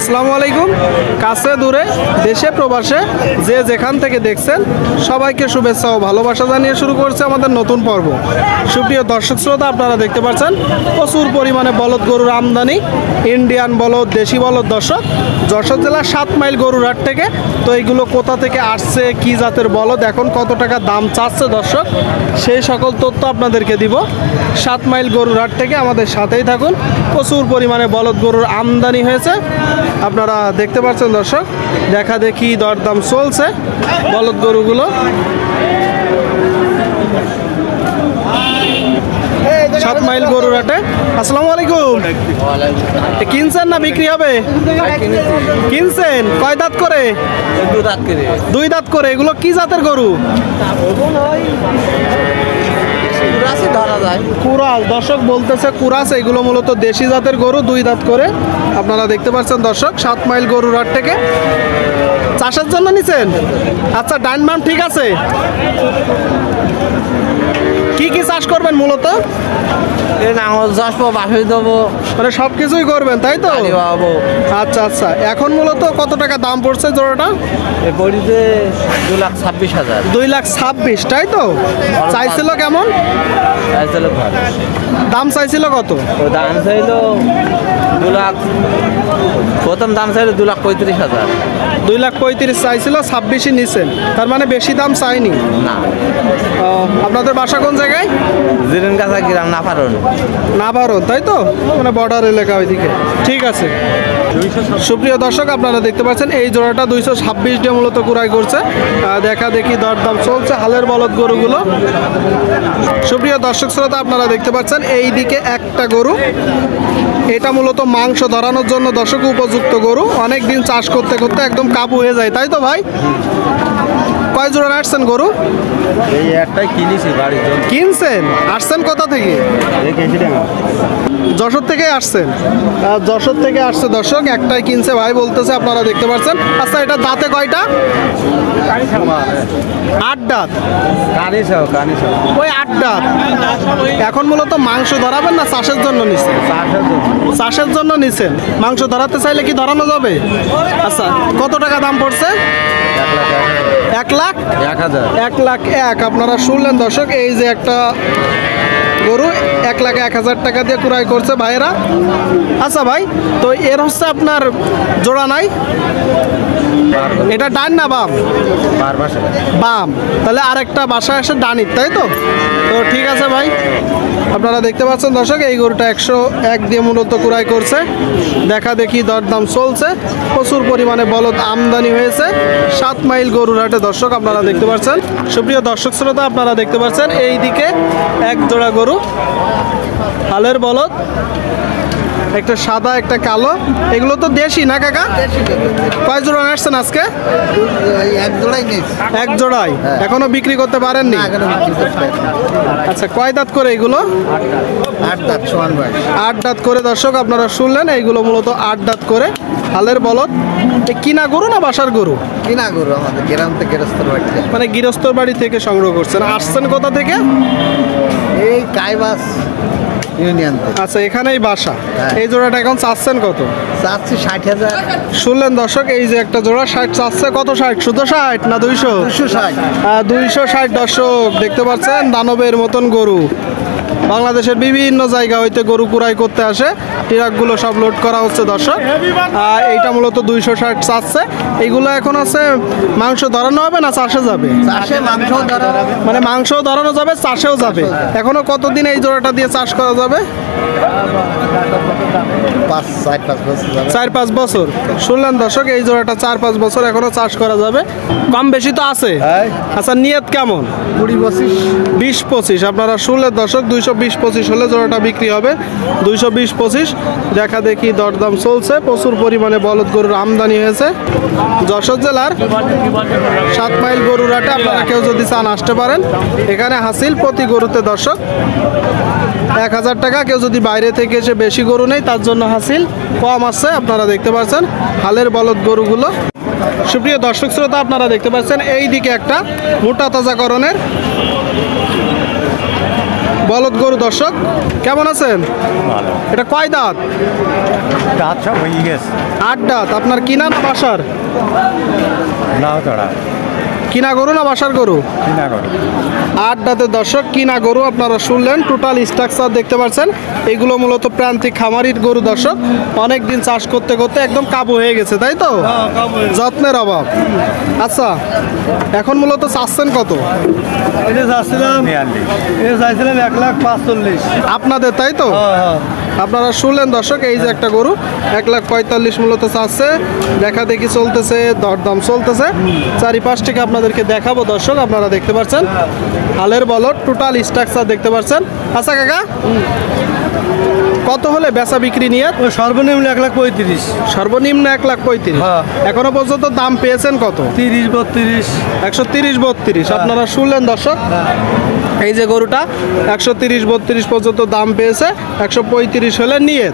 আসসালামু আলাইকুম। কাছে দূরে দেশে প্রবাসে যে যেখান থেকে দেখছেন সবাইকে শুভেচ্ছা ও ভালোবাসা জানিয়ে শুরু করছে আমাদের নতুন পর্ব। সুপ্রিয় দর্শক শ্রোতা, আপনারা দেখতে পাচ্ছেন প্রচুর পরিমাণে বলদ গরুর আমদানি, ইন্ডিয়ান বলদ, দেশি বলদ। দর্শক, যশোর জেলার 7 মাইল গরুর হাট থেকে। তো এইগুলো কোথা থেকে আসছে, কি জাতের বলদ, এখন কত টাকা দাম চাচ্ছে দর্শক, সেই সকল তথ্য আপনাদেরকে দিব 7 মাইল গরুর হাট থেকে। আমাদের সাথেই থাকুন। প্রচুর পরিমাণে বলদ গরুর আমদানি হয়েছে, আপনারা দেখতে পাচ্ছেন দর্শক। দেখা দেখি দরদাম চলছে বলদ গরুগুলো। 7 মাইল গরুর হাটে। আসসালামু আলাইকুম। কিনছেন না বিক্রি হবে? কিনছেন। কয় দাঁত করে? 2 দাঁত করে। এগুলো কি জাতের গরু? কুরাস। দর্শক বলতেছে কুরাস। এগুলো মূলত দেশি জাতের গরু, 2 দাঁত করে। আপনারা দেখতে পাচ্ছেন দর্শক 7 মাইল গরুর হাট থেকে। চাষের জন্য নিছেন? আচ্ছা, ডান বাম ঠিক আছে। কি কি চাষ করবেন মূলত? মানে সবকিছুই করবেন, তাই তো? আচ্ছা আচ্ছা। এখন মূলত কত টাকা দাম পড়ছে জোড়াটা? 2,26,000। 2,26,000, তাই তো? চাইছিল কেমন? দাম চাইছিল কত? দাম চাইল 2 লাখ। প্রথম দাম চাইল 2,35,000। 2,35,000 চাইছিল, 26ই নিছেন। তার মানে বেশি দাম চাইনি না। আপনাদের বাসা কোন জায়গায়? জিরেনগাছা গ্রাম, নাফারন। নাফারন, তাই তো? মানে বর্ডার এলাকা ওইদিকে। ঠিক আছে। সুপ্রিয় দর্শক, আপনারা দেখতে পাচ্ছেন এই জোড়াটা 226 দিয়ে মূলত কুড়াই করছে। দেখা দেখি দরদাম চলছে হালের বলদ গরুগুলো। সুপ্রিয় দর্শক শ্রোতা, আপনারা দেখতে পাচ্ছেন এই দিকে একটা গরু। এটা মূলত মাংস ধরানোর জন্য দর্শক উপযুক্ত গরু। অনেক দিন চাষ করতে করতে একদম কাবু হয়ে যায়, তাই তো ভাই? কয় জোড়া আসছেন গরু? এই একটাই কিনেছি বাড়ির জন্য। কিনছেন? আসছেন কোথা থেকে? যশোর থেকে আসছেন। যশোর থেকে আসছে দর্শক, একটাই কিনছে ভাই বলতেছে, আপনারা দেখতে পাচ্ছেন। আচ্ছা, এটা দাঁতে কয়টা? 8 দাঁত। ওই 8 দাঁত। এখন মূলত মাংস ধরাবেন না চাষের জন্য নিচ্ছেন? চাষের জন্য নিচ্ছেন। মাংস ধরাতে চাইলে কি ধরানো যাবে? আচ্ছা, কত টাকা দাম পড়ছে? 1,01,000। আপনারা শুনলেন দর্শক, এই যে একটা গরু 1,01,000 টাকা দিয়ে ক্রয় করছে ভাইয়েরা। আচ্ছা ভাই, তো এর হচ্ছে আপনার জোড়া নাই? এটা ডান না বাম? বাম। তাহলে আরেকটা বাসায় এসে ডানির, তাই তো? তো ঠিক আছে ভাই, আপনারা দেখতে পাচ্ছেন দর্শক এই গরুটা 101 দিয়ে মূলত ক্রয় করছে। দেখা দেখি দরদাম চলছে। প্রচুর পরিমাণে বলদ আমদানি হয়েছে 7 মাইল গরুর হাটে দর্শক, আপনারা দেখতে পাচ্ছেন। সুপ্রিয় দর্শক শ্রোতা, আপনারা দেখতে পাচ্ছেন এই দিকে এক জোড়া গরু হালের বলদ, একটা সাদা একটা কালো। এগুলো তো দেশি না কাকা? কয় জোড়া আসছেন আজকে? এক জোড়াই। এখনো বিক্রি করতে পারেননি? আচ্ছা, কয় দাঁত করে এগুলো? 8 দাঁত করে দর্শক, আপনারা শুনলেন। এইগুলো মূলত 8 দাঁত করে হালের বলদ। কিনা গরু না বাসার গরু? কিনা গরু, আমাদের গ্রাম থেকে গৃহস্থর বাড়ি। মানে গৃহস্থর বাড়ি থেকে সংগ্রহ করছেন। আসছেন কোথা থেকে? এই কাইবাস ইউনিয়ন। আচ্ছা, এখানেই বাসা। এই জোড়াটা এখন চাচ্ছেন কত? চাচ্ছি 60,000। শুনলেন দর্শক, এই যে একটা জোড়া 60 চাচ্ছে। কত 60? শুধু 60 না 200? 260 দর্শক দেখতে পাচ্ছেন। দানবের মতন গরু বাংলাদেশের বিভিন্ন জায়গা হইতে গরু কুড়াই করতে আসে। ট্রাকগুলো সব লোড করা হচ্ছে দর্শক। এইটা মূলত 260 চাচ্ছে। এইগুলো এখন আছে মাংস ধরানো হবে না চাষে যাবে? মানে মাংসও ধরানো যাবে, চাষেও যাবে। এখনো কতদিন এই জোড়াটা দিয়ে চাষ করা যাবে? 4-5 বছর। শুনলেন দর্শক, এই জোড়াটা 4-5 বছর এখনো চাষ করা যাবে। কম বেশি তো আছে। আচ্ছা, নিয়ত কেমন? 20-25। আপনারা শুনলেন দর্শক, 220-25 হলে জোড়াটা বিক্রি হবে। 220-25 দেখা দেখি দরদাম চলছে। প্রচুর পরিমাণে বলদ গরুর আমদানি হয়েছে যশোর জেলার 7 মাইল গরুর হাটে। আপনারা কেউ যদি চান আসতে পারেন। এখানে হাসিল প্রতি গরুতে দর্শক 1,000 টাকা। কেউ যদি বাইরে থেকে এসে বেশি গরু নেই তার জন্য হাসিল কম আছে। আপনারা দেখতে পাচ্ছেন হালের বলদ গরুগুলো। সুপ্রিয় দর্শক শ্রোতা, আপনারা দেখতে পাচ্ছেন এই দিকে একটা মোটা তাজাকরণের বলদ গরু দর্শক, কেমন আছেন? ভালো এটা কয় দাঁত? দাঁত সব হয়ে গেছে 8 দাঁত। আপনার কিনা না বাসার? নাও চড়া কিনা গরু না বাসার গরু? কিনা করো 8 দাঁতের দর্শক কিনা গরু আপনারা শুনলেন। টোটাল স্ট্রাকচার দেখতে পাচ্ছেন। এগুলো মূলত প্রান্তিক খামারির গরু দর্শক, অনেক দিন চাষ করতে করতে একদম কাবু হয়ে গেছে, তাই তো? যত্নের অভাব। আচ্ছা, এখন মূলত চাচ্ছেন কত? এটা চাচ্ছিলাম 1,45,000 আপনাদের, তাই তো? আপনারা শুনলেন দর্শক, এই যে একটা গরু 1,45,000 মূলত চাচ্ছে, দেখা দেখি চলতেছে, দরদাম চলতেছে। চারিপাশ থেকে আপনাদেরকে দেখাবো দর্শক, আপনারা দেখতে পাচ্ছেন হালের বলদ, টোটাল স্ট্রাকচার দেখতে পাচ্ছেন। আচ্ছা কাকা, কত হলে বেচা বিক্রি নিয়ে? ওই সর্বনিম্ন 1,35,000, সর্বনিম্ন 1,35,000। হ্যাঁ। এখনো পর্যন্ত দাম পেয়েছেন কত? 30-32। 130-32। আপনারা শুনলেন দর্শক, এই যে গরুটা 130-32 পর্যন্ত দাম পেয়েছে, 135 হলে নিয়ে।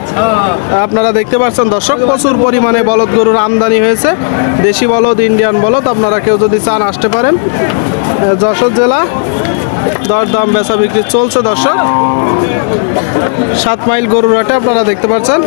আপনারা দেখতে পাচ্ছেন দর্শক, প্রচুর পরিমাণে বলদ গরুর আমদানি হয়েছে, দেশি বলদ, ইন্ডিয়ান বলদ। আপনারা কেউ যদি চান আসতে পারেন। যশোর জেলা, দরদাম বেচা বিক্রি চলছে দর্শক। 7 মাইল গরুর হাটে আপনারা দেখতে পাচ্ছেন।